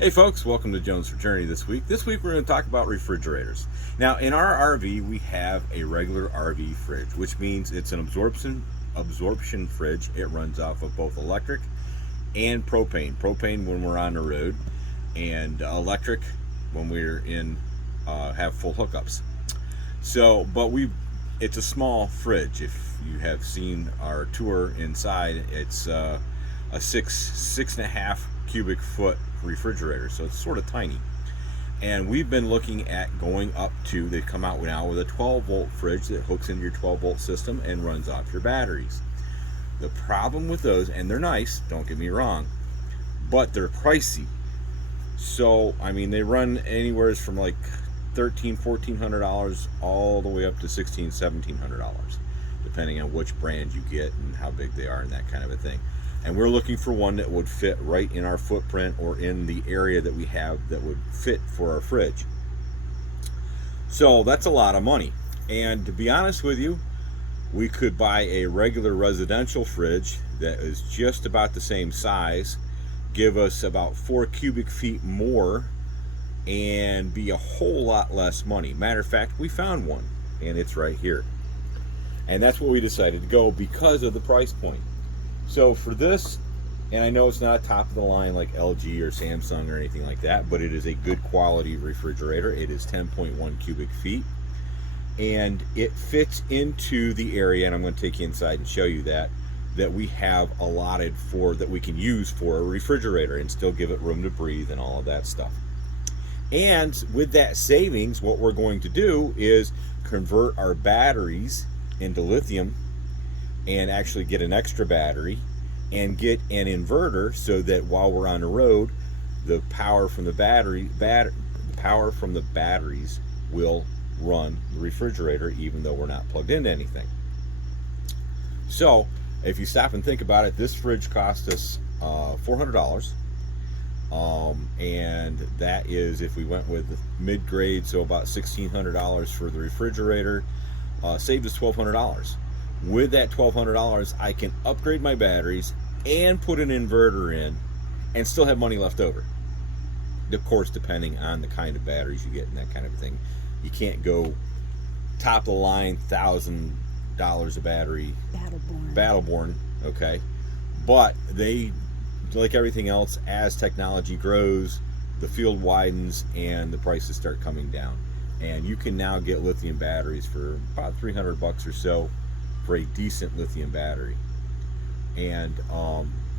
Hey folks, welcome to Jones for Journey this week. This week we're going to talk about refrigerators. Now in our RV we have a regular RV fridge, which means it's an absorption fridge. It runs off of both electric and propane. Propane when we're on the road, and electric when we're in have full hookups. So, but it's a small fridge. If you have seen our tour inside, it's a six and a half cubic foot refrigerator, so it's sort of tiny. And we've been looking at going up to, they come out now with a 12-volt fridge that hooks into your 12-volt system and runs off your batteries. The problem with those, and they're nice, don't get me wrong, but they're pricey. So I mean, they run anywhere from like $1,300-$1,400 all the way up to $1,600-$1,700, depending on which brand you get and how big they are and that kind of a thing. And we're looking for one that would fit right in our footprint or in the area that we have that would fit for our fridge. So that's a lot of money. And to be honest with you, we could buy a regular residential fridge that is just about the same size, give us about 4 cubic feet more, and be a whole lot less money. Matter of fact, we found one, and it's right here. And that's where we decided to go because of the price point. So for this, and I know it's not top of the line like LG or Samsung or anything like that, but it is a good quality refrigerator. It is 10.1 cubic feet, and it fits into the area, and I'm going to take you inside and show you that we have allotted for, that we can use for a refrigerator and still give it room to breathe and all of that stuff. And with that savings, what we're going to do is convert our batteries into lithium and actually get an extra battery and get an inverter so that while we're on the road, the power from the batteries will run the refrigerator even though we're not plugged into anything. So if you stop and think about it, this fridge cost us $400, and that is if we went with mid-grade, so about $1,600 for the refrigerator, saved us $1,200. With that $1,200, I can upgrade my batteries and put an inverter in and still have money left over. Of course, depending on the kind of batteries you get and that kind of thing. You can't go top of the line, $1,000 a battery. Battleborn, okay. But they, like everything else, as technology grows, the field widens and the prices start coming down. And you can now get lithium batteries for about $300 or so for a decent lithium battery. And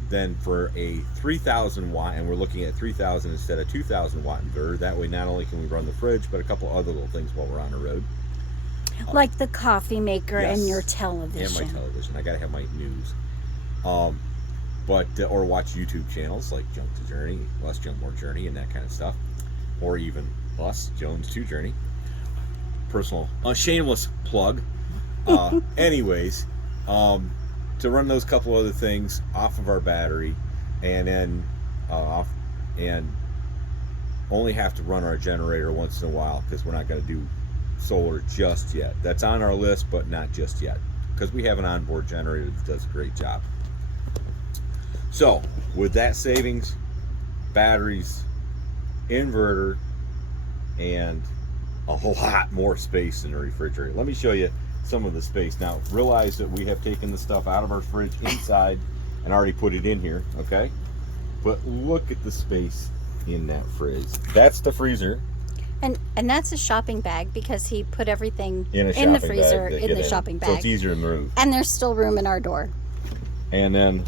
then for a 3,000 watt, and we're looking at 3,000 instead of 2,000 watt inverter, that way not only can we run the fridge, but a couple other little things while we're on the road. Like the coffee maker, yes, and your television. And my television. I gotta have my news. Or watch YouTube channels like Jump to Journey, Let's Jump More Journey, and that kind of stuff. Or even us, Jones to Journey. Personal, shameless plug. Anyways, to run those couple other things off of our battery, and then only have to run our generator once in a while because we're not going to do solar just yet. That's on our list, but not just yet because we have an onboard generator that does a great job. So with that savings, batteries, inverter, and a whole lot more space in the refrigerator. Let me show you some of the space. Now realize that we have taken the stuff out of our fridge inside and already put it in here, okay? But look at the space in that fridge. That's the freezer. And that's a shopping bag because he put everything in the freezer in the shopping bag. So it's easier to move. And there's still room in our door. And then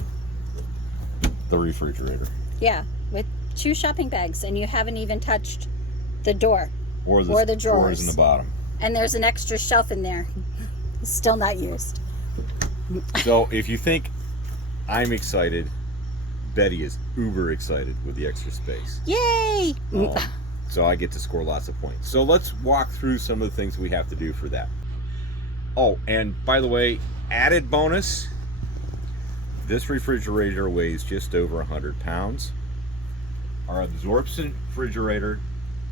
the refrigerator. Yeah, with 2 shopping bags, and you haven't even touched the door or the drawers in the bottom. And there's an extra shelf in there, still not used. So if you think I'm excited, Betty is uber excited with the extra space. Yay! So I get to score lots of points. So let's walk through some of the things we have to do for that. Oh, and by the way, added bonus, this refrigerator weighs just over 100 pounds. Our absorption refrigerator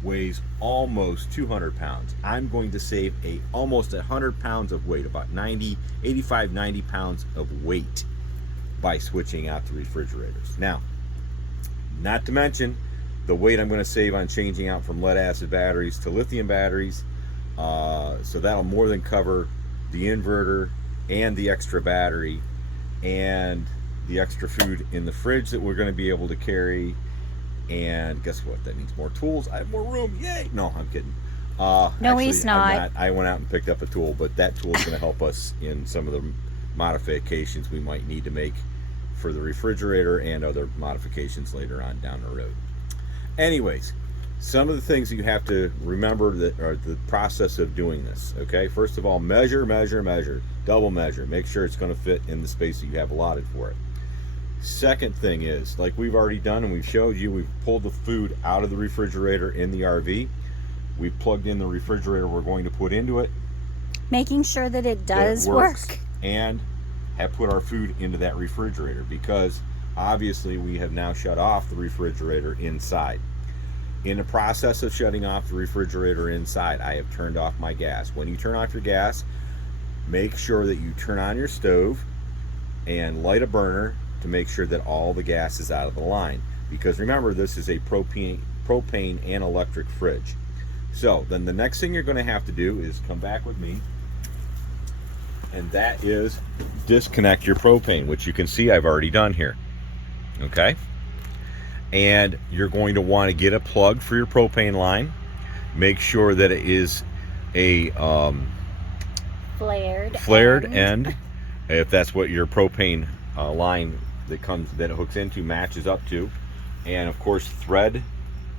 weighs almost 200 pounds. I'm going to save almost 100 pounds of weight, about 85, 90 pounds of weight by switching out the refrigerators. Now, not to mention, the weight I'm going to save on changing out from lead acid batteries to lithium batteries. So that'll more than cover the inverter and the extra battery and the extra food in the fridge that we're going to be able to carry. And guess what? That means more tools. I have more room. Yay! No, I'm kidding. No, actually, he's not. I went out and picked up a tool, but that tool is going to help us in some of the modifications we might need to make for the refrigerator and other modifications later on down the road. Anyways, some of the things that you have to remember that are the process of doing this. Okay, first of all, measure, double measure. Make sure it's going to fit in the space that you have allotted for it. Second thing is, like we've already done and we've showed you, we've pulled the food out of the refrigerator in the RV. We've plugged in the refrigerator we're going to put into it. Making sure that it does work. And have put our food into that refrigerator, because obviously we have now shut off the refrigerator inside. In the process of shutting off the refrigerator inside, I have turned off my gas. When you turn off your gas, make sure that you turn on your stove and light a burner to make sure that all the gas is out of the line. Because remember, this is a propane and electric fridge. So then the next thing you're going to have to do is come back with me, and that is disconnect your propane, which you can see I've already done here. Okay? And you're going to want to get a plug for your propane line. Make sure that it is a flared end, if that's what your propane line that it hooks into matches up to. And of course, thread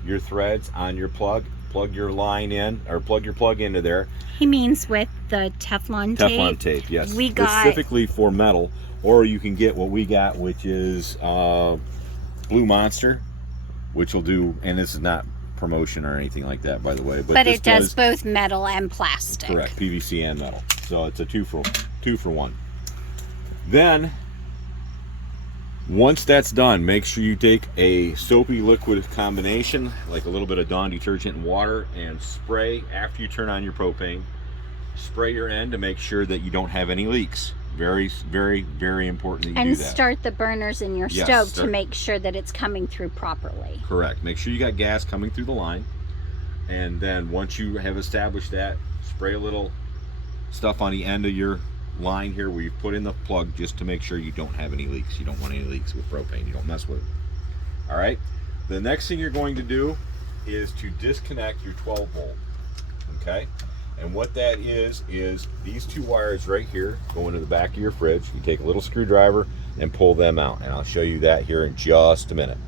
your threads on your plug. Plug your line in, or plug your plug into there. He means with the Teflon tape. Teflon tape, yes. We got specifically for metal, or you can get what we got, which is Blue Monster, which will do, and this is not promotion or anything like that, by the way, but it does both metal and plastic. Correct, PVC and metal. So it's a two for one. Then once that's done, make sure you take a soapy liquid combination, like a little bit of Dawn detergent and water, and spray after you turn on your propane. Spray your end to make sure that you don't have any leaks. Very, very, very important that you do that. And start the burners in your stove to make sure that it's coming through properly. Correct. Make sure you got gas coming through the line. And then once you have established that, spray a little stuff on the end of your line here where you put in the plug, just to make sure you don't have any leaks. You don't want any leaks with propane. You don't mess with it. All right. The next thing you're going to do is to disconnect your 12 volt. Okay. And what that is these two wires right here go into the back of your fridge. You take a little screwdriver and pull them out. And I'll show you that here in just a minute.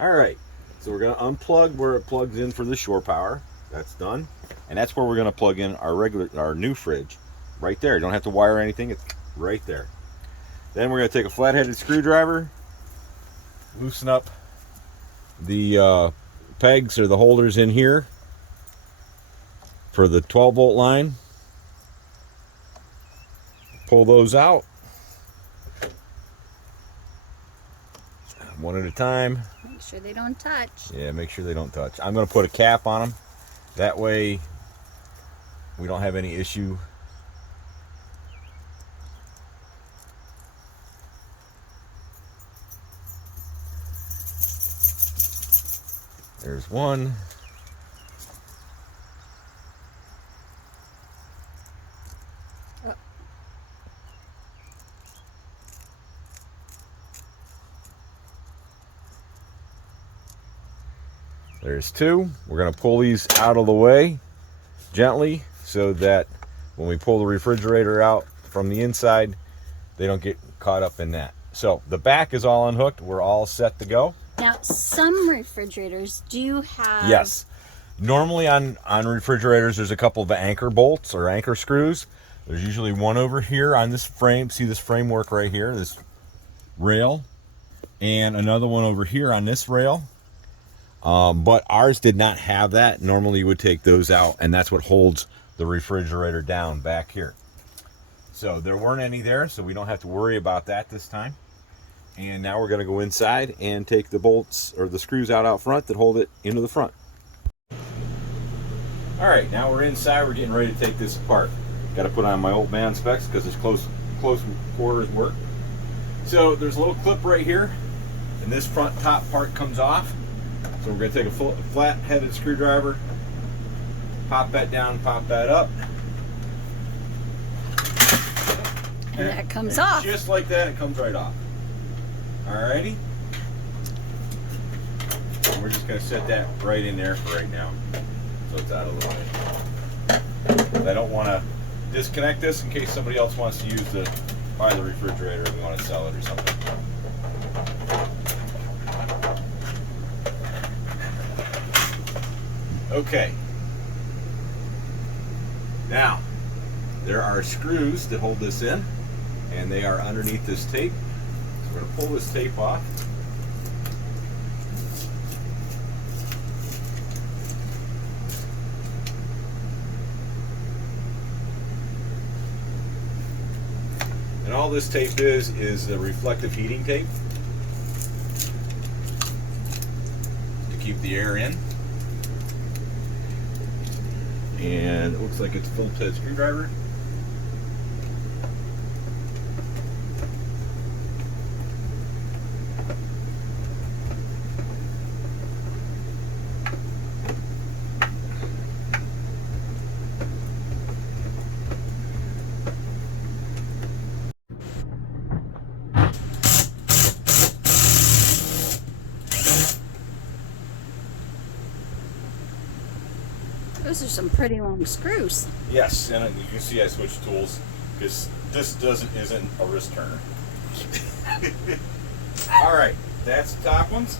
All right. So we're going to unplug where it plugs in for the shore power. That's done. And that's where we're going to plug in our new fridge. Right there. You don't have to wire anything. It's right there. Then we're going to take a flat-headed screwdriver, loosen up the pegs or the holders in here for the 12 volt line. Pull those out one at a time. Make sure they don't touch. Yeah, make sure they don't touch. I'm going to put a cap on them. That way we don't have any issue. There's one. Oh. There's two. We're going to pull these out of the way gently so that when we pull the refrigerator out from the inside, they don't get caught up in that. So the back is all unhooked. We're all set to go. Now, some refrigerators do have... Yes. Normally on refrigerators, there's a couple of anchor bolts or anchor screws. There's usually one over here on this frame. See this framework right here, this rail, and another one over here on this rail. But ours did not have that. Normally you would take those out, and that's what holds the refrigerator down back here. So there weren't any there, so we don't have to worry about that this time. And now we're going to go inside and take the bolts or the screws out front that hold it into the front. All right, now we're inside. We're getting ready to take this apart. Got to put on my old man specs because it's close quarters work. So there's a little clip right here and this front top part comes off. So we're going to take a flat-headed screwdriver, pop that down, pop that up. And that comes off. Just like that, it comes right off. Alrighty. And we're just going to set that right in there for right now. So it's out of the way. I don't want to disconnect this in case somebody else wants to buy the refrigerator and we want to sell it or something. Okay. Now, there are screws that hold this in, and they are underneath this tape. So we're going to pull this tape off. And all this tape is the reflective heating tape to keep the air in. And it looks like it's a Phillips head screwdriver. Those are some pretty long screws. Yes, and you can see I switched tools because this isn't a wrist turner. All right, that's the top ones.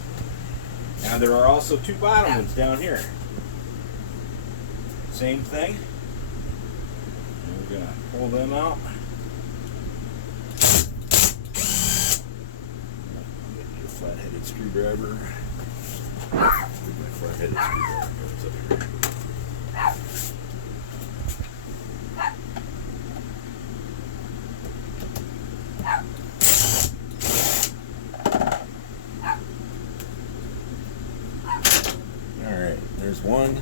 Now there are also two bottom ones down here. Same thing. And we're gonna pull them out. Get your flat-headed screwdriver. My flat-headed screwdriver goes up here. Alright, there's one.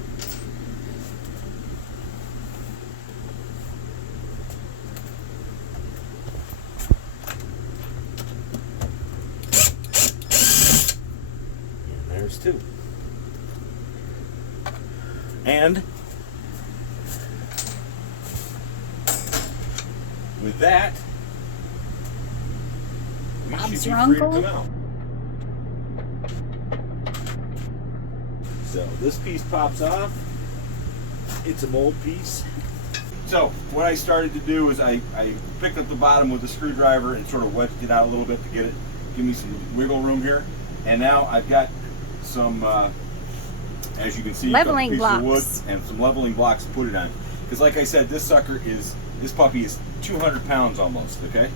And there's two. And with that, you should be free to come out. So this piece pops off. It's a mold piece. So what I started to do is I picked up the bottom with the screwdriver and sort of wedged it out a little bit to give me some wiggle room here. And now I've got some, as you can see, leveling a blocks piece of wood and some leveling blocks to put it on. Because like I said, this puppy is 200 pounds almost. Okay,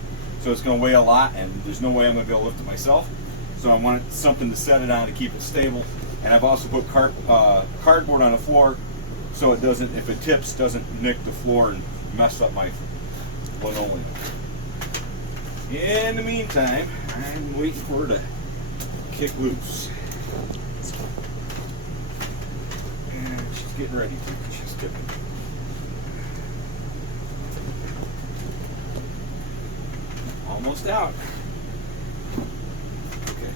so it's going to weigh a lot, and there's no way I'm going to be able to lift it myself. So I wanted something to set it on to keep it stable. And I've also put cardboard on the floor so it doesn't, if it tips, doesn't nick the floor and mess up my linoleum. In the meantime, I'm waiting for her to kick loose. And she's getting ready to. She's tipping. Almost out. Okay.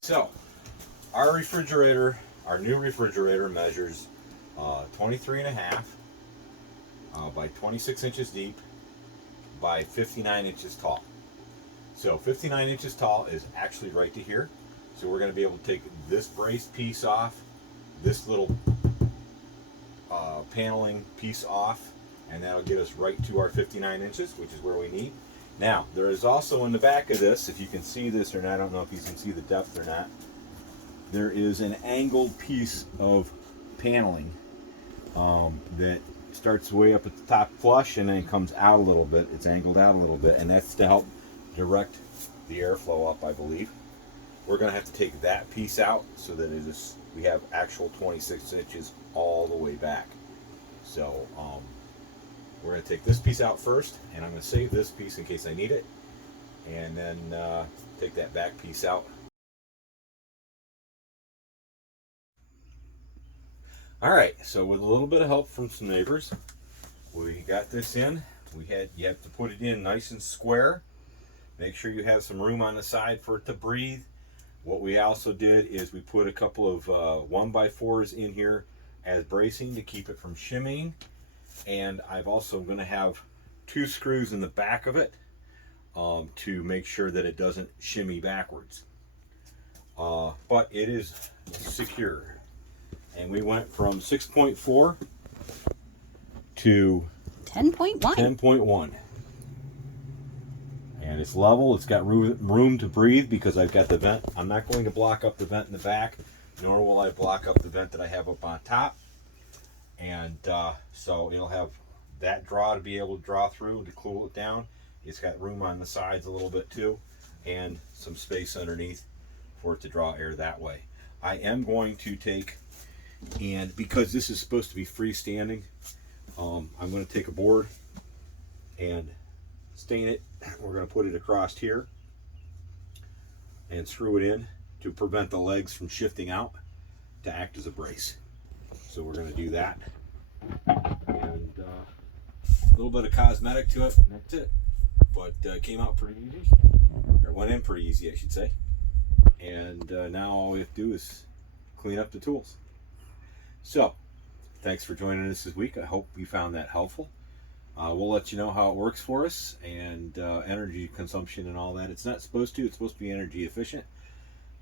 So, our refrigerator, our new refrigerator measures 23.5 by 26 inches deep by 59 inches tall. So 59 inches tall is actually right to here. So we're going to be able to take this braced piece off, this little paneling piece off, and that'll get us right to our 59 inches, which is where we need. Now, there is also in the back of this, if you can see this or not, I don't know if you can see the depth or not, there is an angled piece of paneling that starts way up at the top flush and then comes out a little bit. It's angled out a little bit, and that's to help direct the airflow up, I believe. We're going to have to take that piece out so that we have actual 26 inches all the way back. So we're going to take this piece out first, and I'm going to save this piece in case I need it, and then take that back piece out. All right, so with a little bit of help from some neighbors, we got this in. You have to put it in nice and square. Make sure you have some room on the side for it to breathe. What we also did is we put a couple of 1x4s in here as bracing to keep it from shimmying. And I've also going to have 2 screws in the back of it to make sure that it doesn't shimmy backwards. But it is secure. And we went from 6.4 to 10.1. 10.1. And it's level. It's got room to breathe because I've got the vent. I'm not going to block up the vent in the back, nor will I block up the vent that I have up on top. And so it'll have that draw to be able to draw through to cool it down. It's got room on the sides a little bit too, and some space underneath for it to draw air that way. I am going to take, and because this is supposed to be freestanding, I'm going to take a board and stain it. We're going to put it across here and screw it in to prevent the legs from shifting out to act as a brace. So we're going to do that, and a little bit of cosmetic to it, and that's it. But came out pretty easy, or went in pretty easy, I should say. And now all we have to do is clean up the tools. So thanks for joining us this week. I hope you found that helpful. We'll let you know how it works for us, and energy consumption and all that. It's not supposed to. It's supposed to be energy efficient,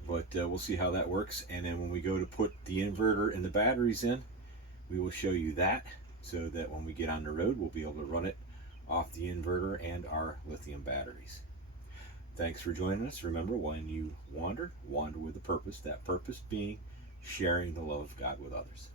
but we'll see how that works. And then when we go to put the inverter and the batteries in, we will show you that, so that when we get on the road, we'll be able to run it off the inverter and our lithium batteries. Thanks for joining us. Remember, when you wander with a purpose, that purpose being sharing the love of God with others.